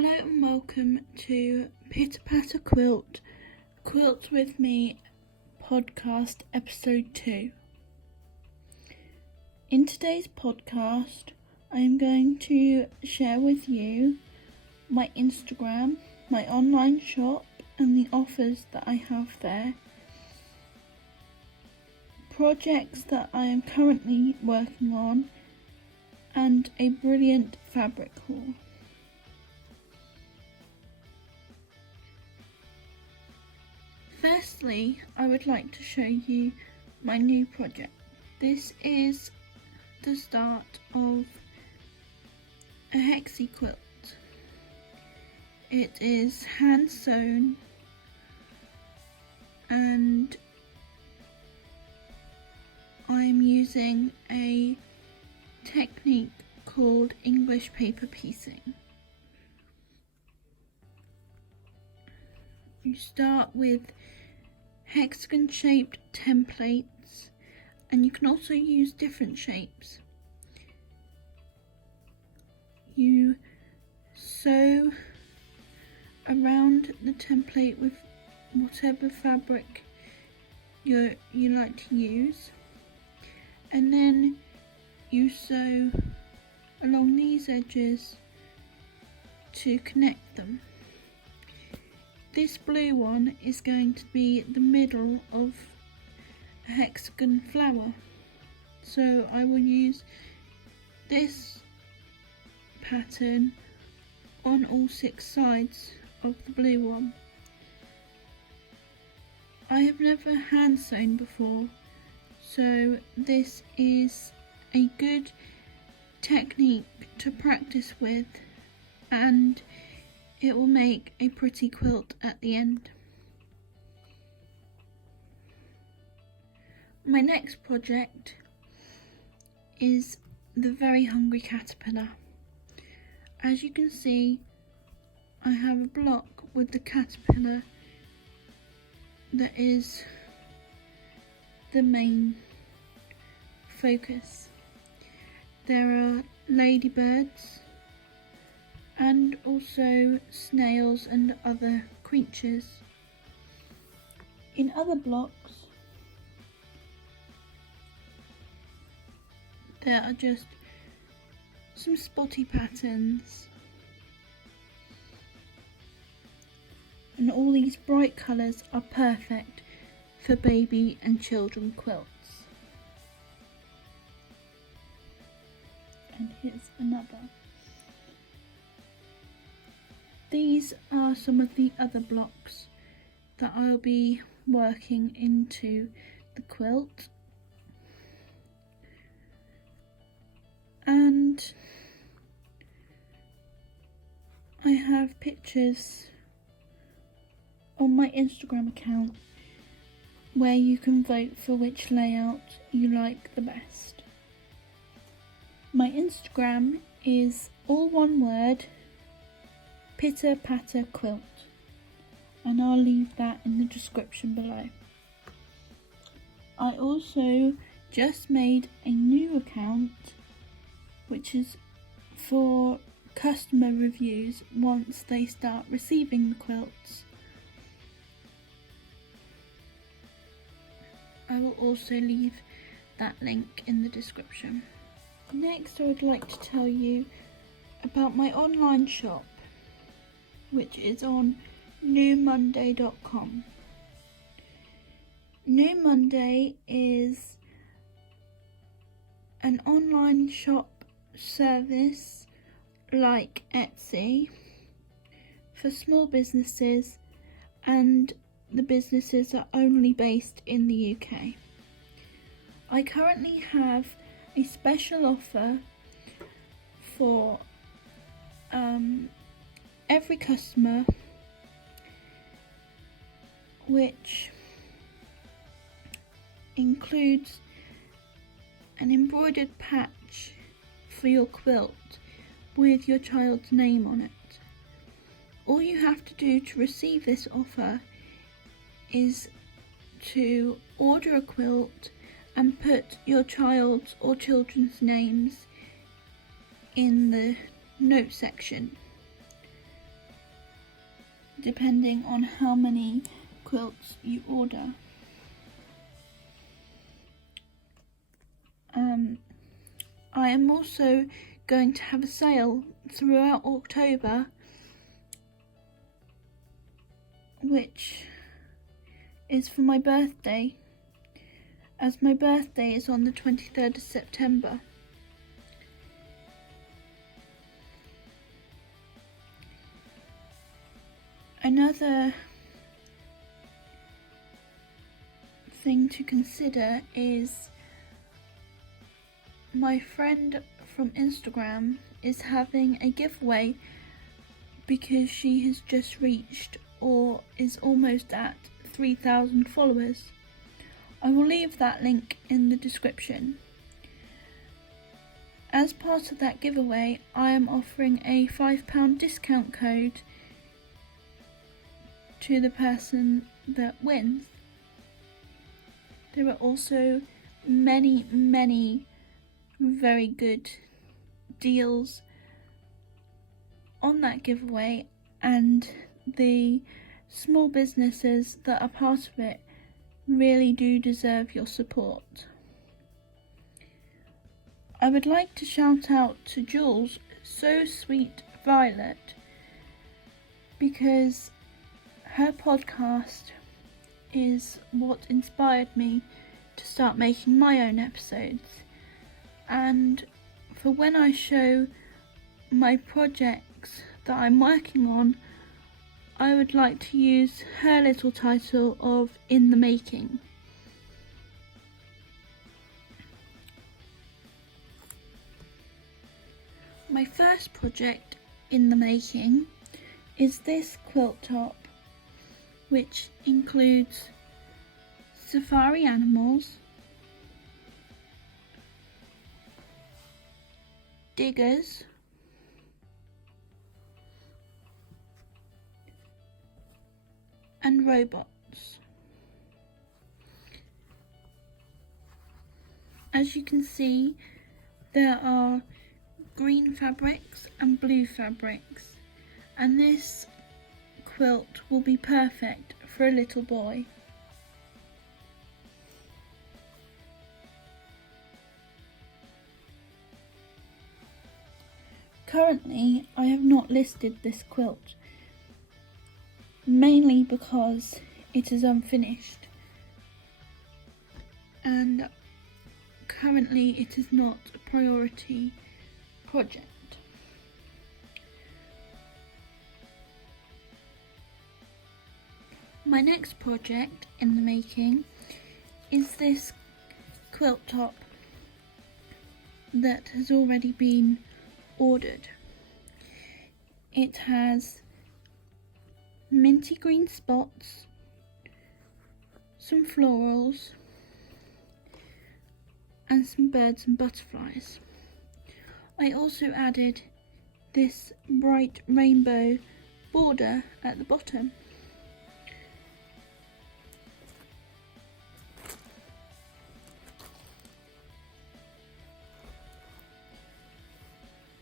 Hello and welcome to Patter Quilt, Quilts with Me podcast episode 2. In today's podcast, I am going to share with you my Instagram, my online shop and the offers that I have there, projects that I am currently working on, and a brilliant fabric haul. Firstly, I would like to show you my new project. This is the start of a Hexie Quilt. It is hand sewn and I'm using a technique called English paper piecing. You start with hexagon shaped templates, and you can also use different shapes. You sew around the template with whatever fabric you like to use, and then you sew along these edges to connect them. This blue one is going to be the middle of a hexagon flower, so I will use this pattern on all 6 sides of the blue one. I have never hand sewn before, so this is a good technique to practice with, and it will make a pretty quilt at the end. My next project is the Very Hungry Caterpillar. As you can see, I have a block with the caterpillar that is the main focus. There are ladybirds and also snails and other creatures. In other blocks, there are just some spotty patterns, and all these bright colours are perfect for baby and children quilts. And here's another. These are some of the other blocks that I'll be working into the quilt. And I have pictures on my Instagram account where you can vote for which layout you like the best. My Instagram is all one word, Patter Quilt, and I'll leave that in the description below. I also just made a new account which is for customer reviews once they start receiving the quilts. I will also leave that link in the description. Next, I would like to tell you about my online shop, which is on numonday.com. Numonday is an online shop service like Etsy for small businesses, and the businesses are only based in the UK. I currently have a special offer for every customer, which includes an embroidered patch for your quilt with your child's name on it. All you have to do to receive this offer is to order a quilt and put your child's or children's names in the note section. depending on how many quilts you order. I am also going to have a sale throughout October, which is for my birthday, as my birthday is on the 23rd of September. Another thing to consider is my friend from Instagram is having a giveaway because she has just reached or is almost at 3,000 followers. I will leave that link in the description. As part of that giveaway, I am offering a £5 discount code to the person that wins. There are also many very good deals on that giveaway, and the small businesses that are part of it really do deserve your support. I would like to shout out to Jules So Sweet Violet, because her podcast is what inspired me to start making my own episodes, and for when I show my projects that I'm working on, I would like to use her little title of In the Making. My first project in the making is this quilt top, which includes safari animals, diggers, and robots. As you can see, there are green fabrics and blue fabrics, and this quilt will be perfect for a little boy. Currently, I have not listed this quilt, mainly because it is unfinished, and currently it is not a priority project. My next project in the making is this quilt top that has already been ordered. It has minty green spots, some florals, and some birds and butterflies. I also added this bright rainbow border at the bottom.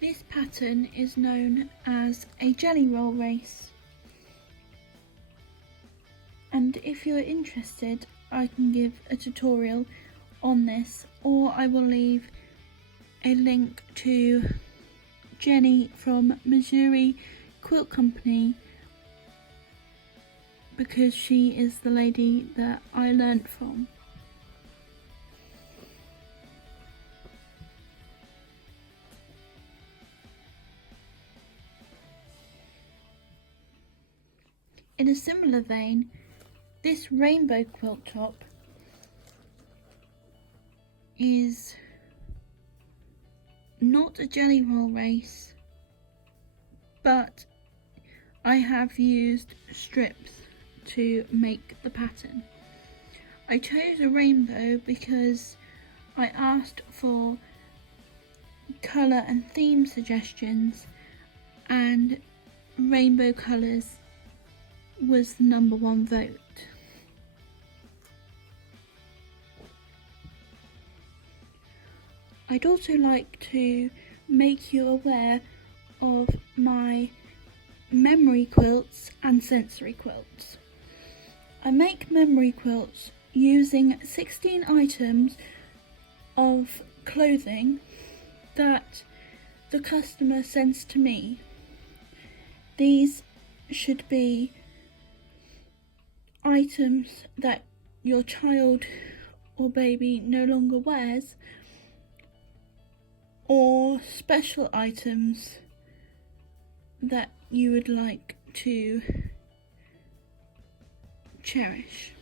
This pattern is known as a jelly roll race, and if you're interested, I can give a tutorial on this, or I will leave a link to Jenny from Missouri Quilt Company, because she is the lady that I learnt from. In a similar vein, this rainbow quilt top is not a jelly roll race, but I have used strips to make the pattern. I chose a rainbow because I asked for colour and theme suggestions, and rainbow colours was the #1 vote. I'd also like to make you aware of my memory quilts and sensory quilts. I make memory quilts using 16 items of clothing that the customer sends to me. These should be items that your child or baby no longer wears, or special items that you would like to cherish.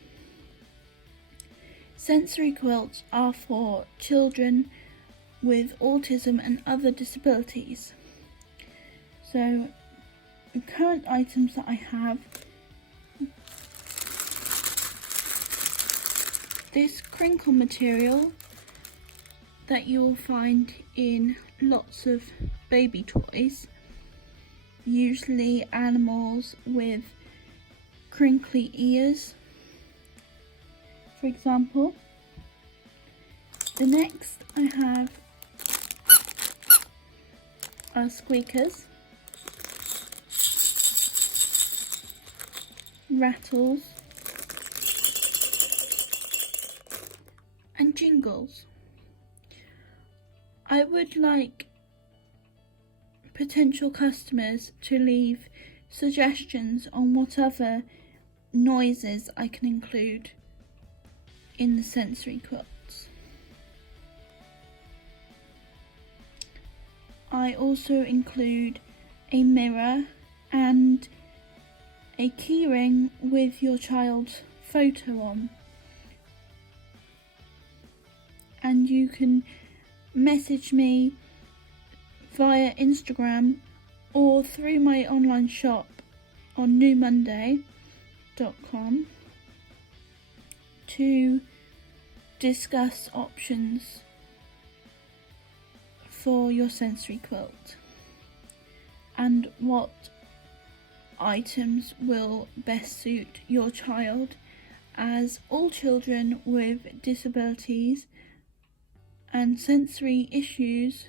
Sensory quilts are for children with autism and other disabilities. So the current items that I have: this crinkle material that you will find in lots of baby toys, usually animals with crinkly ears, for example. The next I have are squeakers, rattles, and jingles. I would like potential customers to leave suggestions on what other noises I can include in the sensory quilts. I also include a mirror and a keyring with your child's photo on, and you can message me via Instagram or through my online shop on numonday.com to discuss options for your sensory quilt and what items will best suit your child, as all children with disabilities and sensory issues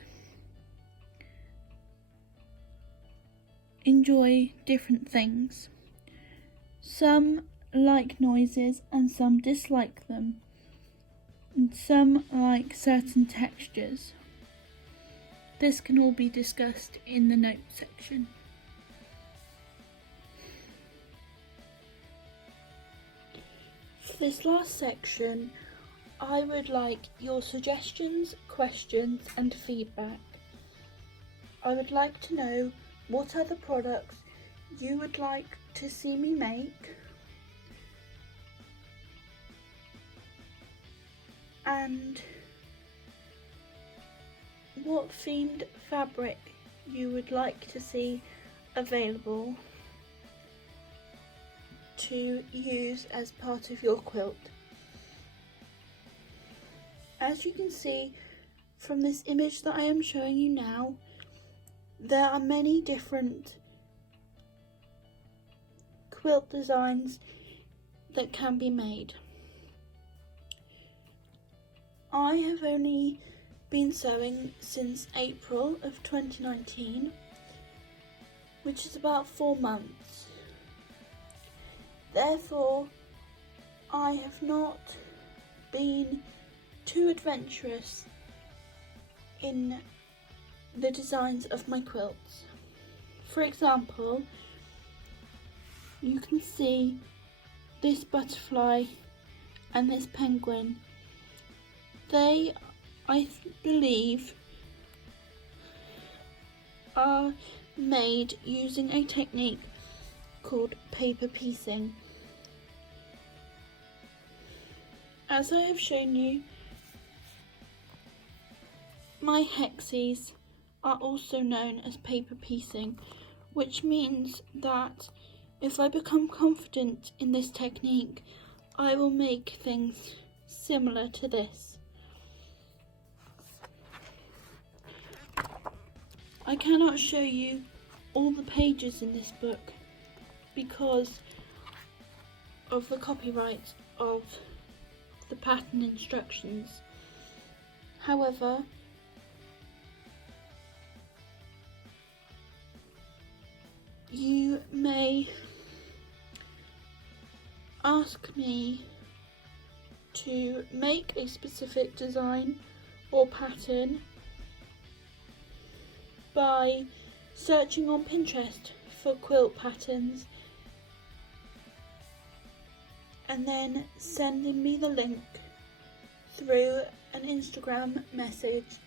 enjoy different things. Some like noises and some dislike them, and some like certain textures. This can all be discussed in the notes section. For this last section, I would like your suggestions, questions and feedback. I would like to know what other products you would like to see me make, and what themed fabric you would like to see available to use as part of your quilt. As you can see from this image that I am showing you now, there are many different quilt designs that can be made. I have only been sewing since April of 2019, which is about 4 months. Therefore, I have not been too adventurous in the designs of my quilts. For example, you can see this butterfly and this penguin. They, I believe, are made using a technique called paper piecing. As I have shown you, my hexies are also known as paper piecing, which means that if I become confident in this technique, I will make things similar to this. I cannot show you all the pages in this book because of the copyright of the pattern instructions. However, you may ask me to make a specific design or pattern by searching on Pinterest for quilt patterns and then sending me the link through an Instagram message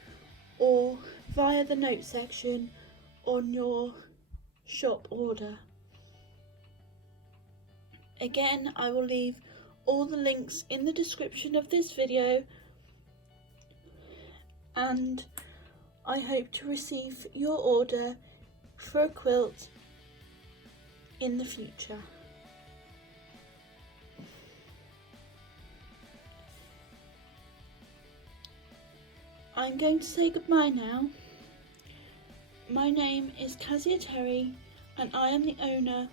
or via the notes section on your shop order. Again, I will leave all the links in the description of this video, and I hope to receive your order for a quilt in the future. I'm going to say goodbye now. My name is Kezia Terry and I am the owner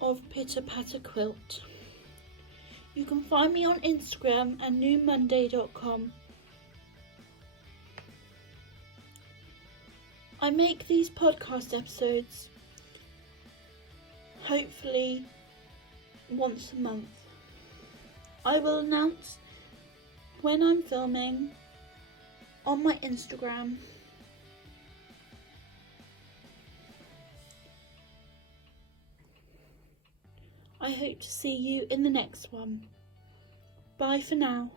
of Patter Quilt. You can find me on Instagram at numonday.com. I make these podcast episodes hopefully once a month. I will announce when I'm filming on my Instagram. I hope to see you in the next one. Bye for now.